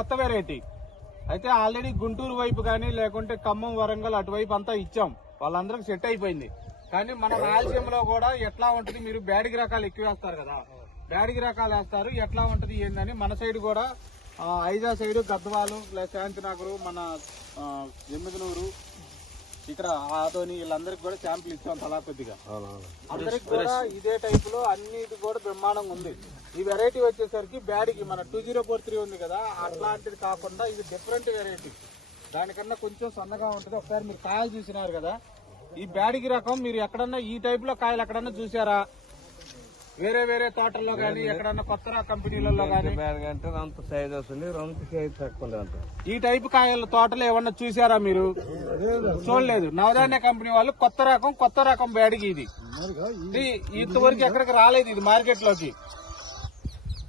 కొత్త వెరైటీ అయితే ఆల్రెడీ గుంటూరు వైపు కానీ లేకుంటే ఖమ్మం వరంగల్ అటువైపు అంతా ఇచ్చాం. వాళ్ళందరికి సెట్ అయిపోయింది. కానీ మన రాయలసీమలో కూడా ఎట్లా ఉంటది మీరు బ్యాడిగి రకాలు ఎక్కువ వేస్తారు కదా. బ్యాడిగి రకాలు వేస్తారు. ఎట్లా ఉంటది ఏందని మన సైడ్ కూడా ఐజా సైడ్ గద్వాలు శాంతినగరు మన ఎమ్మిదినూరు ఇక్కడ ఆతోని వీళ్ళందరికి కూడా శాంపుల్ ఇచ్చాం తలా కొద్దిగా. అందరికి కూడా ఇదే టైప్లో అన్నిటి కూడా బ్రహ్మాండంగా ఉంది. ఈ వెరైటీ వచ్చేసరికి బ్యాడికి మన టూ జీరో ఫోర్ త్రీ ఉంది కదా అట్లాంటిది కాకుండా ఇది డిఫరెంట్ వెరైటీ దానికన్నా కొంచెం సన్నగా ఉంటుంది. ఒకసారి మీరు కాయలు చూసినారు కదా ఈ బ్యాడికి రకం మీరు ఎక్కడన్నా ఈ టైప్లో కాయలు ఎక్కడన్నా చూసారా? వేరే వేరే తోటల్లో గానీ ఎక్కడన్నా కొత్త రకం కంపెనీలలో గానీ? బ్యాగ్ అంటే అంత సైజ్ వస్తుంది రెండు సైజ్ తక్కువ ఉంది అంత. ఈ టైప్ కాయల తోటలు ఏమన్నా చూసారా మీరు? చూడలేదు. నవధాన్య కంపెనీ వాళ్ళు కొత్త రకం కొత్త రకం బ్యాడిగి ఇది. ఇది ఇంతవరకు ఎక్కడికి రాలేదు ఇది మార్కెట్లోకి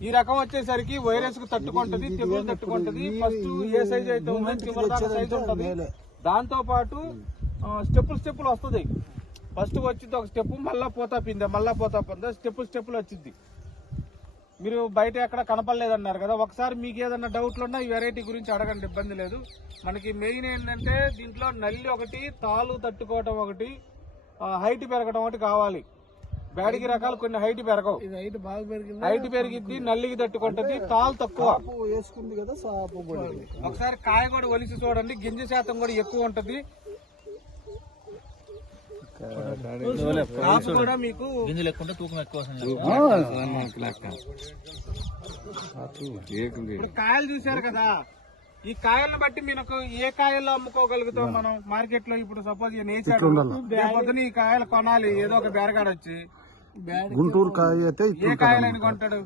ఈ రకం వచ్చేసరికి వైరస్కు తట్టుకుంటది తెగులు తట్టుకుంటది. ఫస్ట్ ఏ సైజ్ అయితే ఉందో చివరి దాకా సైజ్ ఉంటది. దాంతో పాటు స్టెప్పులు స్టెప్పులు వస్తుంది. ఫస్ట్ వచ్చింది ఒక స్టెప్ మళ్ళా పోతా పిందే మళ్ళా పోతా పిందే స్టెప్పులు స్టెప్పులు వచ్చింది. మీరు బయట ఎక్కడ కనపడలేదన్నారు కదా ఒకసారి మీకు ఏదన్నా డౌట్లు ఉన్నా ఈ వెరైటీ గురించి అడగండి ఇబ్బంది లేదు. మనకి మెయిన్ ఏంటంటే దీంట్లో నల్లి ఒకటి తాలు తట్టుకోవటం ఒకటి హైట్ పెరగడం ఒకటి కావాలి. బ్యాడికి రకాలు కొన్ని హైట్ పెరగవు. హైట్ బాగా పెరిగింది? హైట్ పెరిగిద్ది నల్లికి తట్టుకుంటది తాలు తక్కువ. వేసుకుంది కదా ఒకసారి కాయ కూడా ఒలిసి చూడండి గింజ శాతం కూడా ఎక్కువ ఉంటది. కూడా మీకు కాయలు చూశారు కదా ఈ కాయలను బట్టి మీకు ఏ కాయల్లో అమ్ముకోగలుగుతాం మనం? మార్కెట్లో ఇప్పుడు సపోజ్ పొద్దున ఈ కాయలు కొనాలి ఏదో ఒక బేరగాడు వచ్చి. గుంటూరు కాయ అయితే ఏ కాయలని కొంటాడు?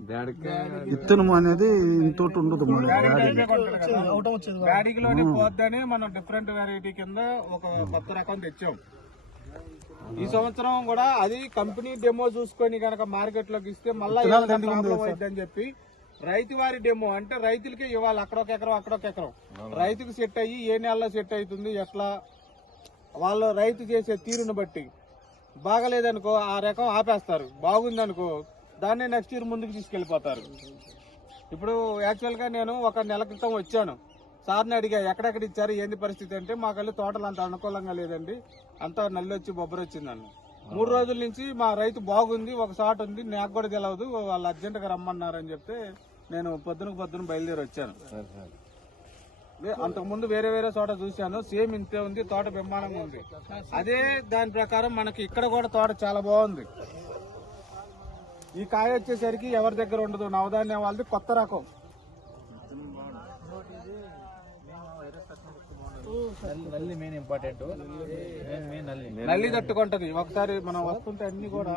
ఇత్తనం అనేది ఇంతోటి ఉండదు మరి బ్యాడిగిలోనే పోద్దని మనం డిఫరెంట్ వెరైటీ కింద ఒక కొత్త రకం తెచ్చాం. ఈ సంవత్సరం కూడా అది కంపెనీ డెమో చూసుకొని గనక మార్కెట్లోకి ఇస్తే మళ్ళీ అని చెప్పి రైతు వారి డెమో అంటే రైతులకే ఇవ్వాలి. అక్కడొక ఎకరం అక్కడొక ఎకరం. రైతుకు సెట్ అయ్యి ఏ నెలలో సెట్ అవుతుంది ఎట్లా? వాళ్ళు రైతు చేసే తీరును బట్టి. బాగలేదనుకో ఆ రకం ఆపేస్తారు. బాగుందనుకో దాన్ని నెక్స్ట్ ఇయర్ ముందుకు తీసుకెళ్ళిపోతారు. ఇప్పుడు యాక్చువల్గా నేను ఒక నెల క్రితం వచ్చాను. సార్ని అడిగా ఎక్కడెక్కడ ఇచ్చారు ఏంది పరిస్థితి అంటే మాకల్లి తోటలు అంత అనుకూలంగా లేదండి. అంతా నల్లి వచ్చి బొబ్బరి మూడు రోజుల నుంచి మా రైతు బాగుంది ఒక షాట్ ఉంది నాకు కూడా తెలియదు వాళ్ళు అర్జెంటుగా రమ్మన్నారని చెప్తే నేను పొద్దున పొద్దున బయలుదేరి వచ్చాను. లే- అంతకు ముందు వేరే వేరే చోట చూశాను. సేమ్ ఇంతే ఉంది తోట బ్రహ్మాండంగా ఉంది. అదే దాని ప్రకారం మనకి ఇక్కడ కూడా తోట చాలా బాగుంది. ఈ కాయ వచ్చేసరికి ఎవరి దగ్గర ఉండదు. నవధాన్యం వాళ్ళది కొత్త రకం. నల్లి మెయిన్ ఇంపార్టెంట్ మెయిన్ నల్లి నల్లి తట్టుకుంటది. ఒకసారి మనం వస్తుంటే అన్ని కూడా